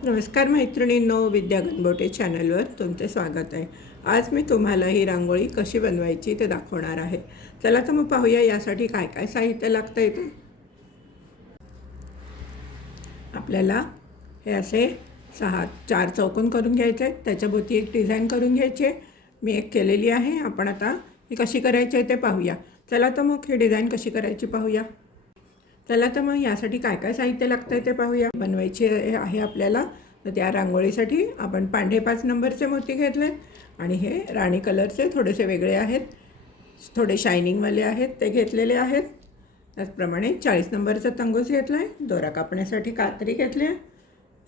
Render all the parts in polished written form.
नमस्कार मैत्रिणींनो, विद्या गणबोटे चॅनलवर तुमचे स्वागत आहे। आज मी तुम्हाला ही रांगोळी कशी बनवायची ते दाखवणार आहे। चला तर मग पाहूया यासाठी काय काय साहित्य लागतं ते। आपल्याला हे असे 4 चौकोन करून घ्यायचे आहेत। त्याच्याभोवती एक डिझाईन करून घ्यायची आहे। मी एक केलेली आहे। आपण आता ही कशी करायची आहे ते पाहूया। चला तर मग ही डिझाईन कशी करायची पाहूया। चला तर मग यासाठी काय काय साहित्य लागतं ते पाहूया। बनवायची आहे आपल्याला, तर त्या रांगोळीसाठी आपण पांढरे 5 नंबरचे मोती घेतले आणि हे राणी कलरचे थोडेसे वेगळे आहेत, थोडे शायनिंगवाले आहेत ते घेतलेले आहेत। त्याचप्रमाणे 40 नंबरचा तंगूस घेतला आहे। दोरा कापण्यासाठी कात्री घेतली आहे,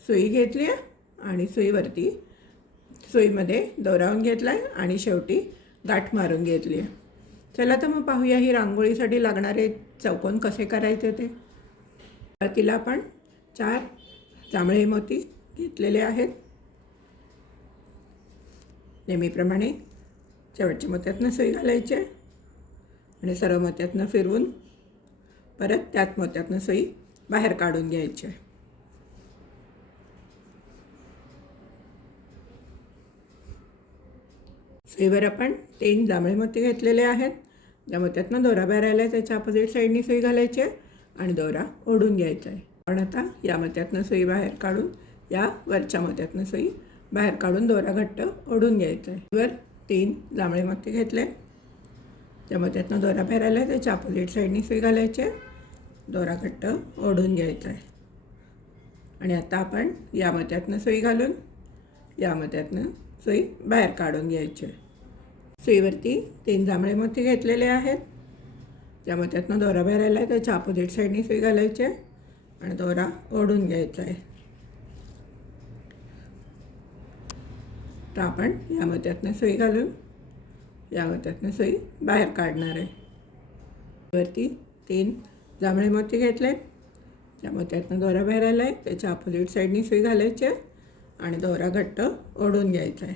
सुई घेतली आहे आणि सुईमध्ये दोरावून घेतला आहे आणि शेवटी गाठ मारून घेतली आहे। चला तर मग पाहूया ही रांगोळीसाठी लागणारे चौकोन कसे करायचे ते। तिला आपण 4 जांभळे मोती घेतलेले आहेत। नेहमीप्रमाणे शेवटच्या मोत्यातनं सुई घालायची आणि सर्व मोत्यातनं फिरवून परत त्याच मोत्यातनं सुई बाहेर काढून घ्यायची। सुईवर आपण 3 जांभळे मोती घेतलेले आहेत। ज्या मोत्यातनं दोरा बाहेर आला आहे त्याच्या अपोजिट साईडनी सुई घालायची आणि दोरा ओढून घ्यायचा आहे। पण आता या मोत्यातनं सुई बाहेर काढून या वरच्या मोत्यातनं सुई बाहेर काढून दोरा घट्ट ओढून घ्यायचा आहे। वर 3 जांभळे मोती घेतले। ज्या मोत्यातनं दोरा बाहेर आला आहे त्याच्या अपोजिट साईडनी सुई घालायची, दोरा घट्ट ओढून घ्यायचा आहे। आणि आता आपण या मोत्यातनं सुई घालून या मोत्यातनं सुई बाहेर काढून घ्यायची। सुईवरती 3 जांभळे मोती घेतलेले आहेत। ज्या मोत्यातनं दोरा बाहेर आला आहे त्याच्या अपोजिट साईडनी सुई घालायची आणि दोरा ओढून घ्यायचा आहे। तर आपण या मोत्यातनं सुई घालून या मोत्यातनं सुई बाहेर काढणार आहे। वरती 3 जांभळे मोती घेतलेत। ज्या मोत्यातनं दोरा बाहेर आला आहे त्याच्या अपोजिट साईडनी सुई घालायची आणि दोरा घट्ट ओढून घ्यायचा आहे।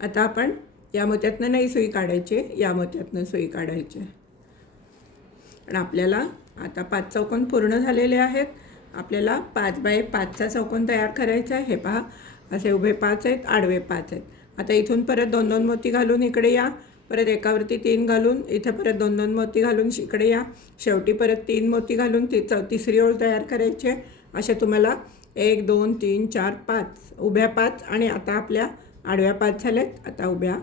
आता आपण या मोत्यातनं नाही सुई काढायची, या मोत्यातनं सुई काढायची। आणि आपल्याला आता 5 चौकोन पूर्ण झालेले आहेत। आपल्याला 5 बाय 5चा चौकोन तयार करायचा आहे। हे पहा, असे उभे 5 आहेत, आडवे 5 आहेत। आता इथून परत 2-2 मोती घालून इकडे या, परत एकावरती 3 घालून इथे परत 2-2 मोती घालून इकडे या, शेवटी परत 3 मोती घालून तिसरी ओळ तयार करायची आहे। असे तुम्हाला 1 2 3 4 5 उभ्या 5 आणि आता आपल्या आडव्या 5 झाल्यात। आता उभ्या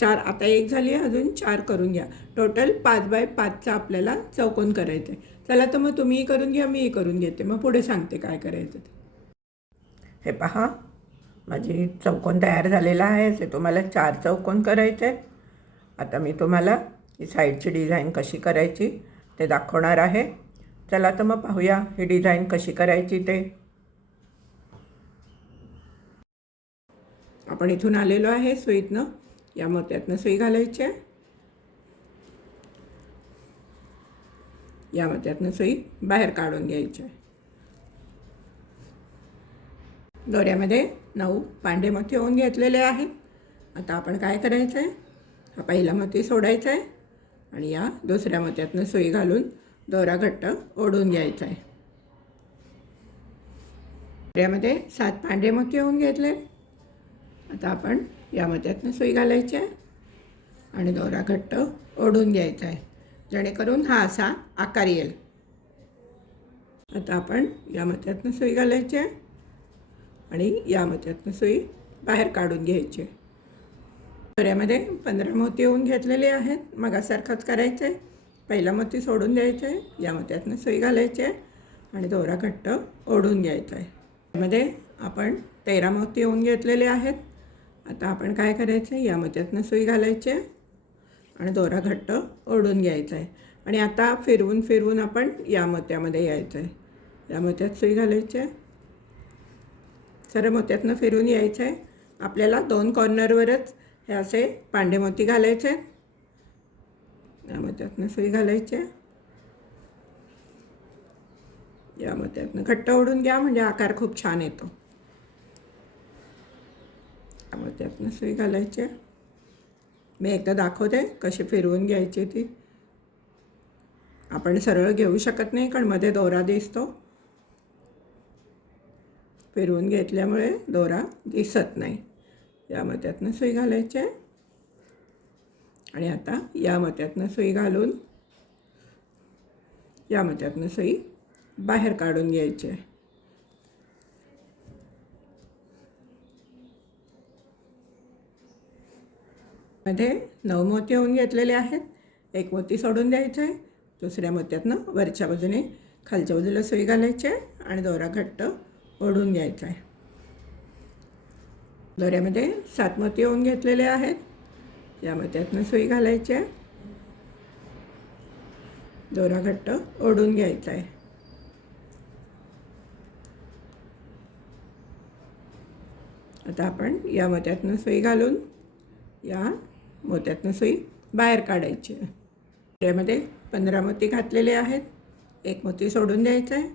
4, आता 1 झाली आहे, अजून 4 करून घ्या। टोटल 5 बाय 5चा आपल्याला चौकोन करायचं आहे। चला तर मग तुम्हीही करून घ्या, मीही करून घेते, मग पुढे सांगते काय करायचं ते। हे पहा, माझी चौकोन तयार झालेला आहे। असे तुम्हाला 4 चौकोन करायचे आहेत। आता मी तुम्हाला ही साईडची डिझाईन कशी करायची ते दाखवणार आहे। चला तर मग पाहूया ही डिझाईन कशी करायची ते। आपण इथून आलेलो आहे सुईतनं, या मोत्यातनं सुई घालायची, या मोत्यातनं सुई बाहेर काढून घ्यायची। दोऱ्यामध्ये 9 पांढरे मोती होऊन घेतलेले आहेत। आता आपण काय करायचं आहे, हा पहिला मोती सोडायचा आहे आणि या दुसऱ्या मोत्यातनं सुई घालून दोरा घट्ट ओढून घ्यायचा आहे। दोऱ्यामध्ये 7 पांढरे मोती होऊन घेतले। आता आपण या मोत्यातनं सुई घालायची आणि दोरा घट्ट ओढून घ्यायचा आहे, जेणेकरून हा असा आकार येईल। आता आपण या मोत्यातनं सुई घालायची आणि या मोत्यातनं सुई बाहेर काढून घ्यायची। दोऱ्यामध्ये 15 मोती होऊन घेतलेले आहेत। मगासारखंच करायचं आहे। पहिला मोती सोडून द्यायचं आहे, या मोत्यातनं सुई घालायची आणि दोरा घट्ट ओढून घ्यायचा आहे। त्यामध्ये आपण 13 मोती होऊन घेतलेले आहेत। आता आपण काय करायचं आहे, या मोत्यातनं सुई घालायची आणि दोरा घट्ट ओढून घ्यायचा आहे। आणि आता फिरवून फिरवून आपण या मोत्यामध्ये यायचं आहे। या मोत्यात सुई घालायची, सर्व मोत्यातनं फिरून यायचं आहे। आपल्याला 2 कॉर्नरवरच हे असे पांढरे मोती घालायचे। या मोत्यातनं सुई घालायची, या मोत्यातनं घट्ट ओढून घ्या, म्हणजे आकार खूप छान येतो। या मोत्यातनं सुई घालायची। मी एकदा दाखवते कशी फिरवून घ्यायची ती। आपण सरळ घेऊ शकत नाही कारण मध्ये दोरा दिसतो। फिरवून घेतल्यामुळे दोरा दिसत नाही. या मोत्यातनं सुई घालायची आहे आणि आता या मोत्यातनं सुई घालून या मोत्यातनं सुई बाहेर काढून घ्यायची आहे. मध्ये 9 मोती होऊन घेतलेले आहेत. एक मोती सोडून द्यायचा आहे. दुसऱ्या मोत्यातनं वरच्या बाजूने खालच्या बाजूला सुई घालायची आहे आणि दोरा घट्ट ओढून घ्यायचा आहे. दोऱ्यामध्ये 7 मोती होऊन घेतलेले आहेत. या मोत्यातनं सुई घालायची आहे. दोरा घट्ट ओढून घ्यायचा आहे. आता आपण या मोत्यातनं सुई घालून या मोत्यातनं सुई बाहेर काढायची आहे. दोऱ्यामध्ये 15 मोती घातलेले आहेत. एक मोती सोडून द्यायचा आहे.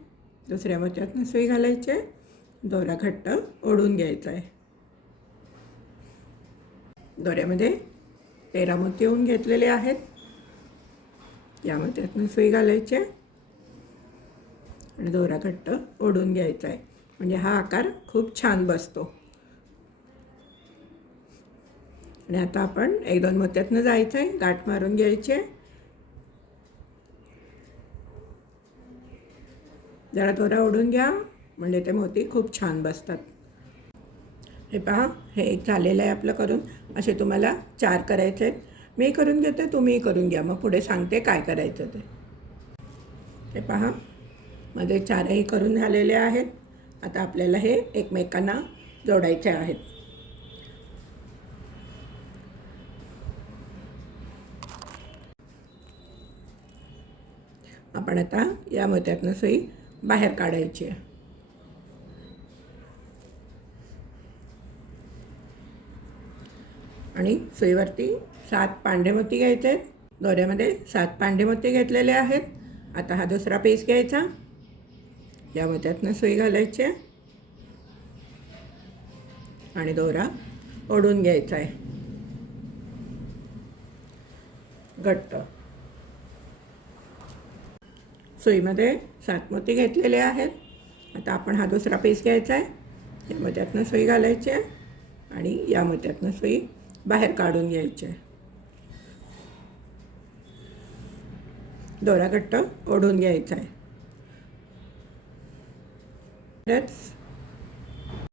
दुसऱ्या मोत्यातनं सुई घालायची आहे. दोरा घट्ट ओढून घ्यायचा आहे. दोऱ्यामध्ये 13 मोती होऊन घेतलेले आहेत. या मोत्यातनं सुई घालायची आहे आणि दोरा घट्ट ओढून घ्यायचा आहे. म्हणजे हा आकार खूप छान बसतो. आणि आता आपण 1-2 मोत्यातनं जायचं आहे. गाठ मारून घ्यायची आहे. जरा दोरा ओढून घ्या म्हणजे ते मोती खूप छान बसतात. हे पहा, हे एक झालेलं आहे आपलं करून. असे तुम्हाला 4 करायचे आहेत. मी करून घेते, तुम्ही करून घ्या. मग पुढे सांगते काय करायचं ते. हे पहा, मध्ये 4ही करून झालेले आहेत. आता आपल्याला हे एकमेकांना जोडायचे आहेत. आपण आता या मोत्यातनं सुई बाहेर काढायची आहे. आणि सुईवरती 7 पांढरे मोती घ्यायचे आहेत. दोऱ्यामध्ये 7 पांढरे मोती घेतलेले आहेत. आता हा दुसरा पीस घ्यायचा. या मोत्यातनं सुई घालायची आहे आणि दोरा ओढून घ्यायचा आहे घट्ट. सुईमध्ये 7 मोती घेतलेले आहेत. आता आपण हा दुसरा पीस घ्यायचा आहे. या मोत्यातनं सुई घालायची आहे आणि या मोत्यातनं सुई बाहेर काढून घ्यायची आहे. दोरा घट्ट ओढून घ्यायचा आहे.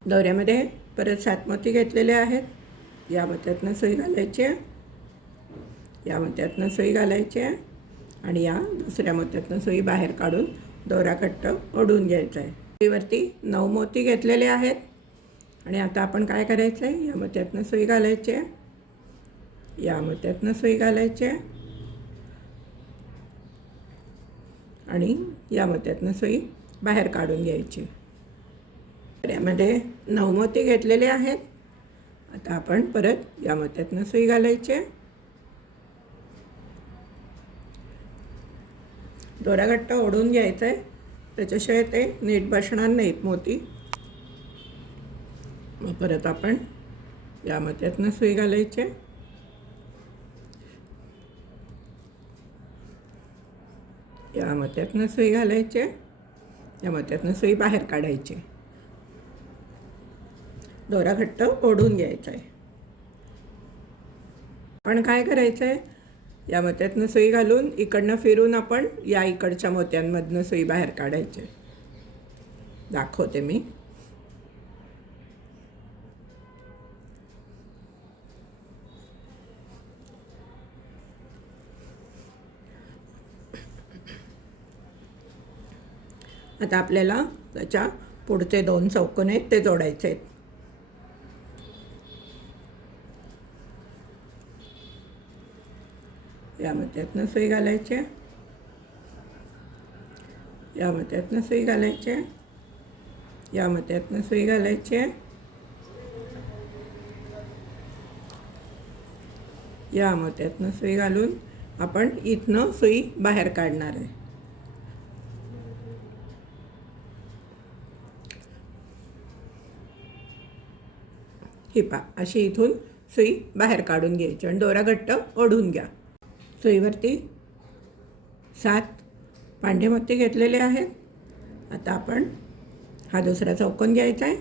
दोऱ्यामध्ये परत 7 मोती घेतलेले आहेत. या मोत्यातनं सुई घालायची आहे. या मोत्यातनं सुई घालायची आहे आणि या दुसऱ्या मोत्यातनं सुई बाहेर काढून दोरा घट्ट ओढून घ्यायचा आहे. सुईवरती 9 मोती घेतलेले आहेत. आणि आता आपण काय करायचं आहे, या मोत्यातनं सुई घालायची आहे. या मोत्यातनं सुई घालायची आहे आणि या मोत्यातनं सुई बाहेर काढून घ्यायची. यामध्ये 9 मोती घेतलेले आहेत. आता आपण परत या मोत्यातनं सुई घालायची आहे. दोरा घट्ट ओढून घ्यायचं आहे, त्याच्याशिवाय ते नीट बसणार नाहीत मोती. मग परत आपण या मोत्यातनं सुई घालायची आहे. या मोत्यातनं सुई घालायची आहे. या मोत्यातनं सुई बाहेर काढायची. दोरा घट्ट ओढून घ्यायचा आहे. आपण काय करायचं आहे, या मोत्यातनं सुई घालून इकडनं फिरून आपण या इकडच्या मोत्यांमधनं सुई बाहेर काढायची. दाखवते मी. आता आपल्याला त्याच्या पुढचे 2 चौकोन आहेत ते जोडायचे आहेत. या मोत्यातनं सुई घालायची. या मोत्यातनं सुई घालायची. या मोत्यातनं सुई घालायची. या मोत्यातनं सुई घालून आपण इथनं सुई बाहेर काढणार आहे. ही पहा, अशी इथून सुई बाहेर काढून घ्यायची आणि दोरा घट्ट ओढून घ्या. सुईवरती 7 पांढरे मोती घेतलेले आहेत. आता आपण हा दुसरा चौकोन घ्यायचा आहे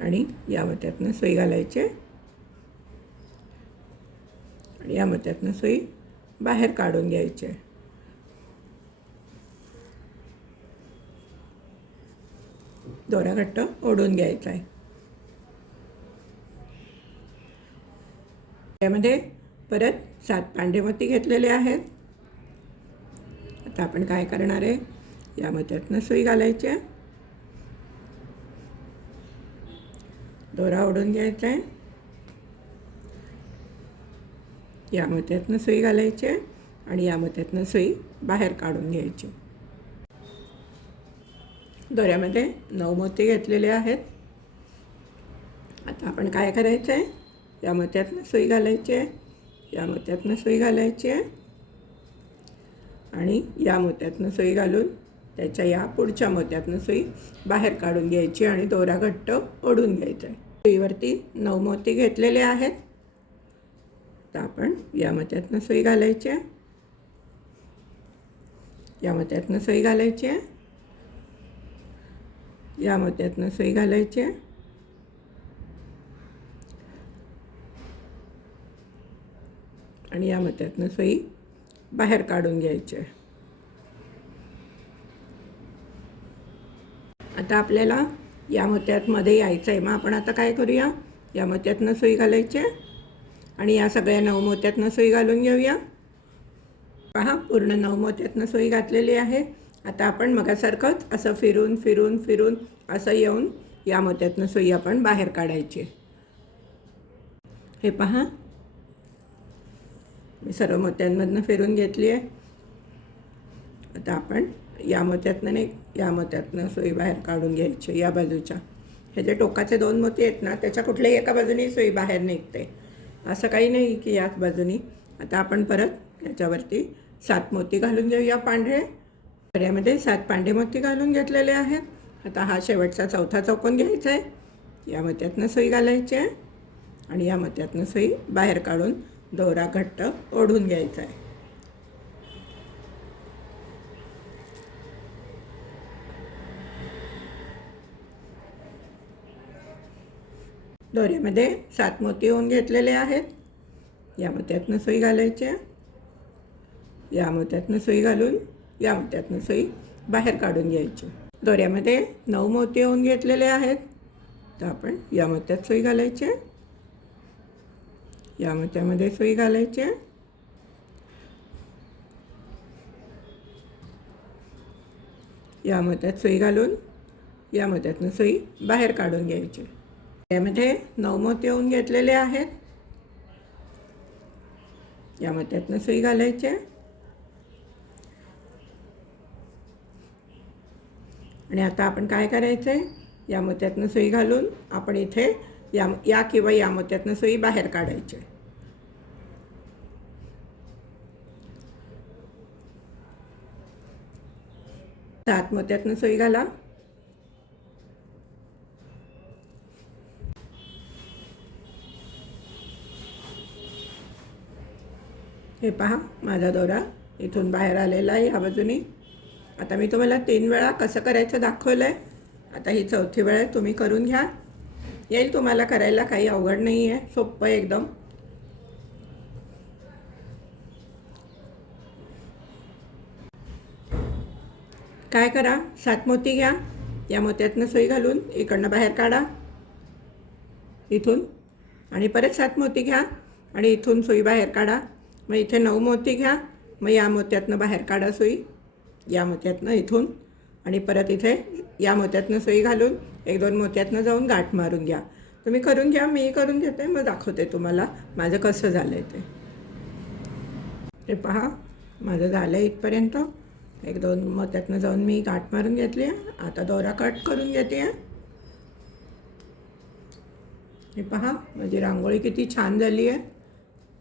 आणि या मोत्यातनं सुई घालायची आणि या मोत्यातनं सुई बाहेर काढून घ्यायची. दोरा घट्ट ओढून घ्यायचा आहे. त्यामध्ये परत 7 पांढरे मोती घेतलेले आहेत. आता आपण काय करणार आहे, या मोत्यातनं सुई घालायची, दोरा ओढून घ्यायचा आहे, या मोत्यातनं सुई घालायची आणि या मोत्यातनं सुई बाहेर काढून घ्यायची. दोऱ्यामध्ये 9 मोती घेतलेले आहेत. आता आपण काय करायचं आहे, या मोत्यातनं सुई घालायची आहे, या मोत्यातनं सुई घालायची आहे आणि या मोत्यातनं सुई घालून त्याच्या या पुढच्या मोत्यातनं सुई बाहेर काढून घ्यायची आणि दोरा घट्ट ओढून घ्यायचा आहे. सुईवरती 9 मोती घेतलेले आहेत. तर आपण या मोत्यातनं सुई घालायची आहे, या मोत्यातनं सुई घालायची आहे, या मोत्यातनं सुई घालायची आहे आणि या मोत्यातनं सुई बाहेर काढून घ्यायची आहे. आता आपल्याला या मोत्यामध्ये यायचं आहे. मग आपण आता काय करूया, या मोत्यातनं सुई घालायची आणि या सगळ्या 9 मोत्यातनं सुई घालून घेऊया. पहा, पूर्ण 9 मोत्यातनं सुई घातलेली आहे. आता आपण मगासारखंच असं फिरून फिरून फिरून असं येऊन या मोत्यातनं सुई आपण बाहेर काढायची. हे पहा, मी सर्व मोत्यांमधनं फिरून घेतली आहे. आता आपण या मोत्यातनं नाही, या मोत्यातनं सुई बाहेर काढून घ्यायची. या बाजूच्या हे जे टोकाचे 2 मोती आहेत ना, त्याच्या कुठल्याही एका बाजूनी सुई बाहेर निघते, असं काही नाही की याच बाजूनी. आता आपण परत याच्यावरती 7 मोती घालून घेऊया पांढरे. यामध्ये 7 पांढरे मोती घालून घेतलेले आहेत. आता हा शेवटचा चौथा चौकोन घ्यायचा आहे, या मोत्यातनं सुई घालायची आहे आणि या मोत्यातनं सुई बाहेर काढून दोरा घट्ट ओढून घ्यायचा आहे. दोऱ्यामध्ये 7 मोती होऊन घेतलेले आहेत. या मोत्यातनं सुई घालायची, या मोत्यातनं सुई घालून या मोत्यातनं सुई बाहेर काढून घ्यायची. दोऱ्यामध्ये 9 मोती होऊन घेतलेले आहेत. तर आपण या मोत्यात सुई घालायची, या मोत्यामध्ये सुई घालायची, या मोत्यात सुई घालून या मोत्यातनं सुई बाहेर काढून घ्यायची. यामध्ये 9 मोती होऊन घेतलेले आहेत. या मोत्यातनं सुई घालायची आणि आता आपण काय करायचं आहे, या मोत्यातनं सुई घालून आपण इथे या किंवा या मोत्यातनं सुई बाहेर काढायची. 7 मोत्यातनं सुई घाला. हे पहा, माझा दोरा इथून बाहेर आलेला आहे या बाजूनी. आता मी तुम्हाला 3 वेळा कसं करायचं दाखवलं आहे. आता ही 4थी वेळ आहे, तुम्ही करून घ्या. येईल तुम्हाला करायला, काही अवघड नाही आहे, सोपं आहे एकदम. काय करा, 7 मोती घ्या, या मोत्यातनं सुई घालून इकडनं बाहेर काढा इथून आणि परत 7 मोती घ्या आणि इथून सुई बाहेर काढा. मग इथे 9 मोती घ्या, मग या मोत्यातनं बाहेर काढा सुई, या मोत्यातनं इथून आणि परत इथे या मोत्यातनं सुई घालून 1-2 मोत्यातनं जाऊन गाठ मारून घ्या. तुम्ही करून घ्या, मी करून घेते, मग दाखवते तुम्हाला माझं कसं झालं आहे ते. हे पहा, माझं झालं आहे इथपर्यंत. 1-2 मोत्यातनं जाऊन मी गाठ मारून घेतली आहे. आता दोरा कट करून घेते आहे. हे पहा, माझी रांगोळी किती छान झाली आहे.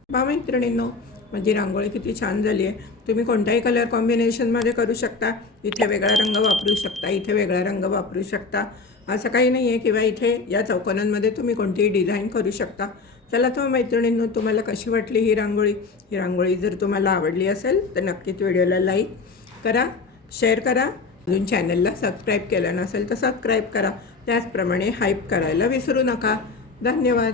पहा मैत्रिणींनो, माझी रांगोळी किती छान झाली आहे. तुम्ही कोणत्याही कलर कॉम्बिनेशनमध्ये करू शकता. इथे वेगळा रंग वापरू शकता, इथे वेगळा रंग वापरू शकता, असं काही नाही आहे. किंवा इथे या चौकोनांमध्ये तुम्ही कोणतीही डिझाईन करू शकता. चला तर मैत्रिणींनो, तुम्हाला कशी वाटली ही रांगोळी. ही रांगोळी जर तुम्हाला आवडली असेल तर नक्कीच व्हिडिओला लाईक करा, शेअर करा, अजून चॅनलला सबस्क्राईब केलं नसेल तर सबस्क्राईब करा. त्याचप्रमाणे हाईप करायला विसरू नका. धन्यवाद.